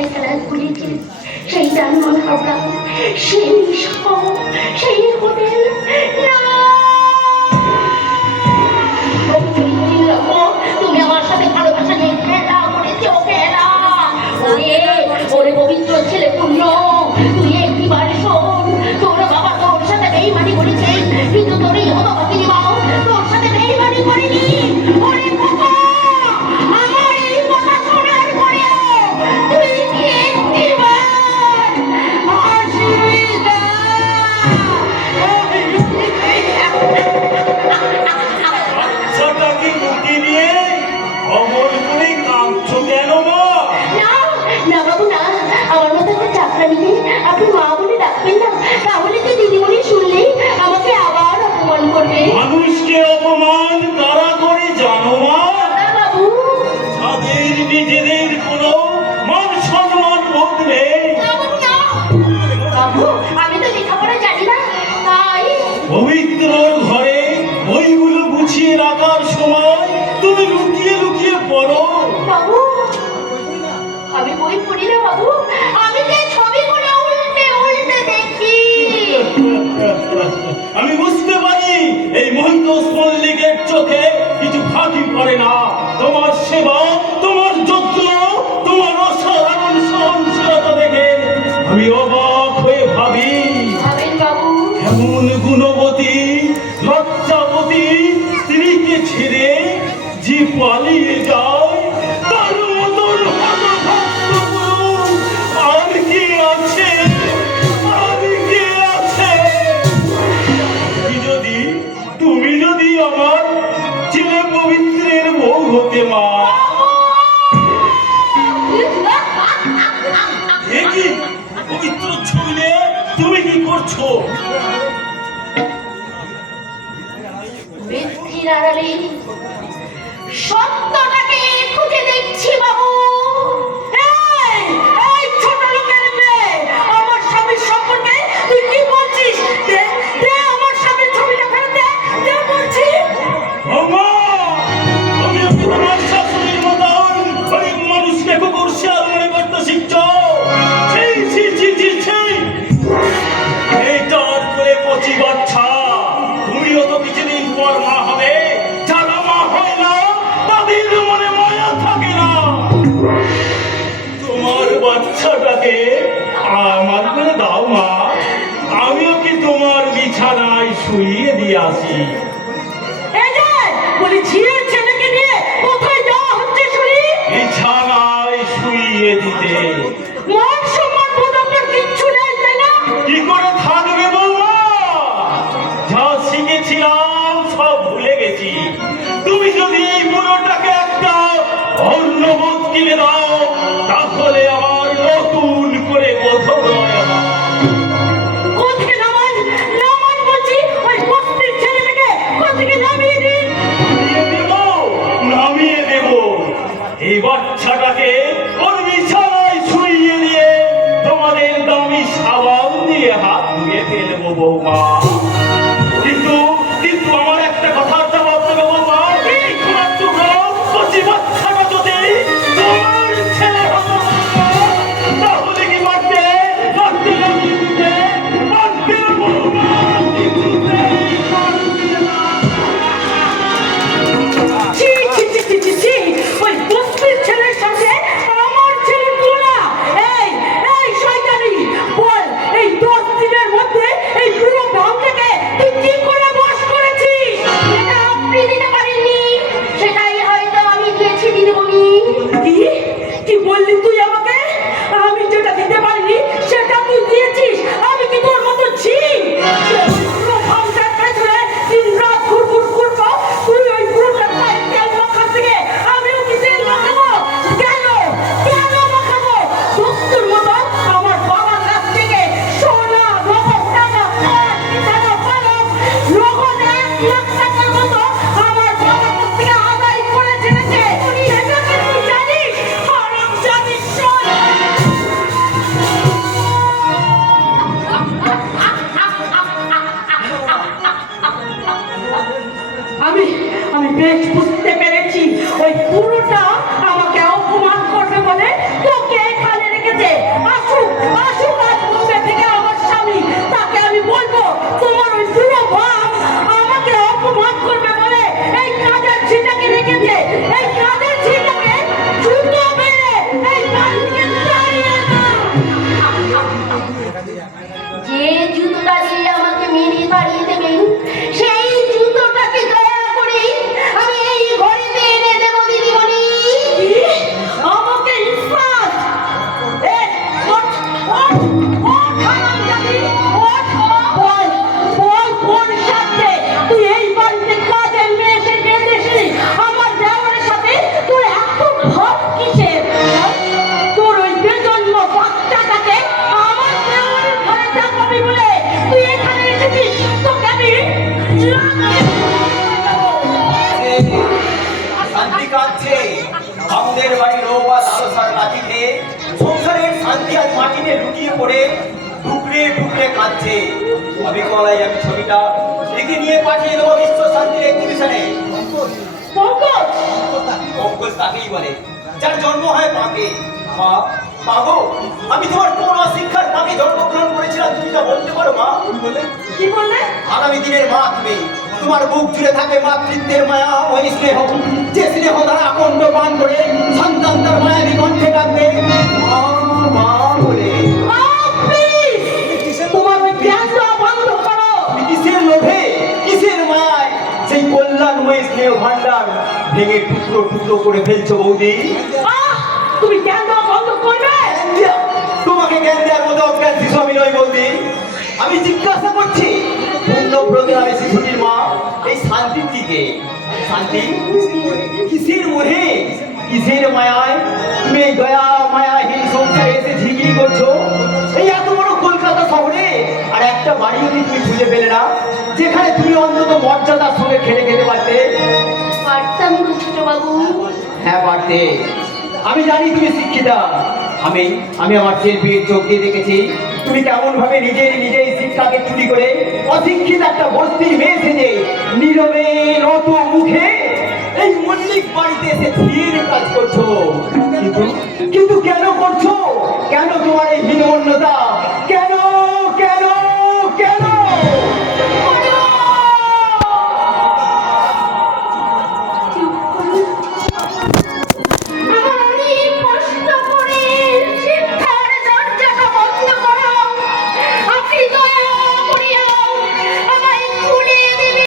বিছানায় ঘুরেছে, সেই ডায়মন্ড হাওড়া, সেই সব, সেই হোটেল না। তুমি আমার সাথে ভালোবাসা নিয়ে খেলা করেছো, খেলা। ওরে পবিত্র ছেলে পূর্ণ, তুই একটিবার শোন, তোর বাবা তোর সাথে বেইমানি করেছে, কিন্তু তোর এই হতভাগিনী মা তোর সাথে বেইমানি করেনি। ওরে বাবা, আমার এই কথা শোনার পরেও তুই কি একটিবার হাসবি না? বাচ্চাটাকে বুকে নিয়ে অমল করে কাঁদছো কেন মা? না না বাবু না, আমার মতো একটা চাকরানিকে আপনি মা বলে ডাকবেন না, তাহলে তো দিদিমণি শুনলেই আমাকে আবার অপমান করবে। মানুষকে অপমান কারা করে জানো মা? না বাবু। তাদের নিজেদের কোনো মান সম্মান বোধ নেই। না বাবু না। বাবু, আমি তো লেখাপড়া জানি না, তাই। পবিত্র ঘরে বইগুলো গুছিয়ে রাখার সময় তুমি লুকিয়ে লুকিয়ে পড়ো। বাবু, আমি বই পড়ি না বাবু, আমি যে ছবিগুলো উল্টে উল্টে দেখি। আমি বুঝতে পারি এই মহিতোষ মল্লিকের চোখে কিছু ফাঁকি পড়ে না। তোমার সেবা, তোমার যত্ন, তোমার অসাধারণ সহনশীলতা দেখে আমি অবাক হয়ে ভাবি, ভাবেন বাবু। এমন গুণবতী লজ্জাবতী স্ত্রীকে ছেড়ে যে পালিয়ে যায়, তার মতন হতভাগ্য পুরুষ আর কি আছে? আর কি আছে? তুমি যদি আমার ছেলে পবিত্রের বউ হতে মা। এ কি পবিত্র ছবি নিয়ে তুমি কি করছো? মিথ্যের আড়ালে সত্যটাকে খুঁজে দেখছি বাবু। এই, এই ছোট লোকের মেয়ে, আমার স্বামীর সম্পর্কে তুই কি বলছিস? দে, দে আমার স্বামীর ছবিটা ফেরত দে, দে বলছি। বৌমা, তুমি কি তোমার শাশুড়ির মতন গরিব মানুষকে কুকুর শিয়াল মনে করতে শিখছো? ছি, ছি, ছি, ছি, ছি। এইটার করে কচি বাচ্চা, তুমিও তো কিছুদিন পর মা হবে। যারা মা হয় না তাদের মনে মায়া থাকে না। তোমার বাচ্চাটাকে আমার করে দাও মা, আমি ওকে তোমার বিছানায় শুইয়ে দিয়ে আসি। এই যে বলি, ঝিয়ের ছেলেকে নিয়ে কোথায় যাওয়া হচ্ছে শুনি? বিছানায় শুইয়ে দিতে। মান সম্মান বোধ আপনার কিচ্ছু নেই, তাই না? কি করে থাকবে বৌমা? যা শিখেছিলাম সব ভুলে গেছি। তুমি যদি এই বুড়োটাকে একটা অন্নবোধ কিনে দাও, তাহলে আমার নতুন করে বোধ হয় আমার। কোথায় নামান, নামান বলছি, ওই বস্তির ছেলেটাকে কোথায় নামিয়ে দিন। নামিয়ে দেব। এই বাচ্চাটাকে ওর বিছানায় শুইয়ে দিয়ে তোমাদের দামি সাবান দিয়ে হাত ধুয়ে ফেলবো বৌমা। কিন্তু কিন্তু আমার একটা কথার জবাব দেবে বৌমা। এই তোমার টুকরো কচি বাচ্চাটা যদি তোমার ছেলে হতো, সংসারের শান্তি আজ মাটিতে লুকিয়ে পড়ে টুকরে টুকরে কাঁদছে। আমি কলাই আমি ছবিটা একে নিয়ে পাঠিয়ে দেবো বিশ্ব শান্তির এক্সিবিশনে। পঙ্কজ পঙ্কজ তাকেই বলে যার জন্ম হয় পাকে। মা, মাগো, আমি তোমার কোন শিক্ষার পাকে জন্মগ্রহণ করেছিলাম তুমি তা বলতে পারো মা? কি বললে? আগামী দিনের মা তুমি, তোমার বুক জুড়ে থাকে মাতৃত্বের মায়া ওই স্নেহ, যে স্নেহ দ্বারা আকণ্ড পান করে সন্তান তার মায়াবী কণ্ঠে ডাকবে মা মা বলে। মা, প্লিজ তোমার ওই জ্ঞান দেওয়া বন্ধ করো। কিসের লোভে, কিসের মায়ায় সেই কল্যাণময় স্নেহ ভান্ডার ভেঙে টুকরো টুকরো করে ফেলছো বৌদি? তুমি জ্ঞান দেওয়া বন্ধ করবে। তোমাকে জ্ঞান দেওয়ার মতো অজ্ঞান শিশু আমি নই বৌদি। আমি জিজ্ঞাসা করছি পূর্ণ প্রজ্ঞামী শিশুটির মা এই শান্তির দিকে। শান্তি কিসের মোহে, কিসের মায়ায় তুমি এই দয়া মায়াহীন সংসারে এসে ঝিগিরি করছো? এই এত বড় কলকাতা শহরে আর একটা বাড়িও কি তুমি খুঁজে পেলে না যেখানে তুমি অন্তত মর্যাদার সঙ্গে খেলে খেতে পারতে? পারতাম তো ছোট বাবু। হ্যাঁ পারতে। আমি জানি তুমি শিক্ষিতা। আমি আমি আমার শিল্পীর চোখ দিয়ে দেখেছি তুমি কেমন ভাবে নিজেই শিক্ষাকে চুরি করে অশিক্ষিত একটা বস্তির মেয়ে সেজে নীরবে নত মুখে এই মল্লিক বাড়িতে এসে ধীর কাজ করছো। কিন্তু কিন্তু কেন করছো? কেন তোমার এই হীনমন্যতা?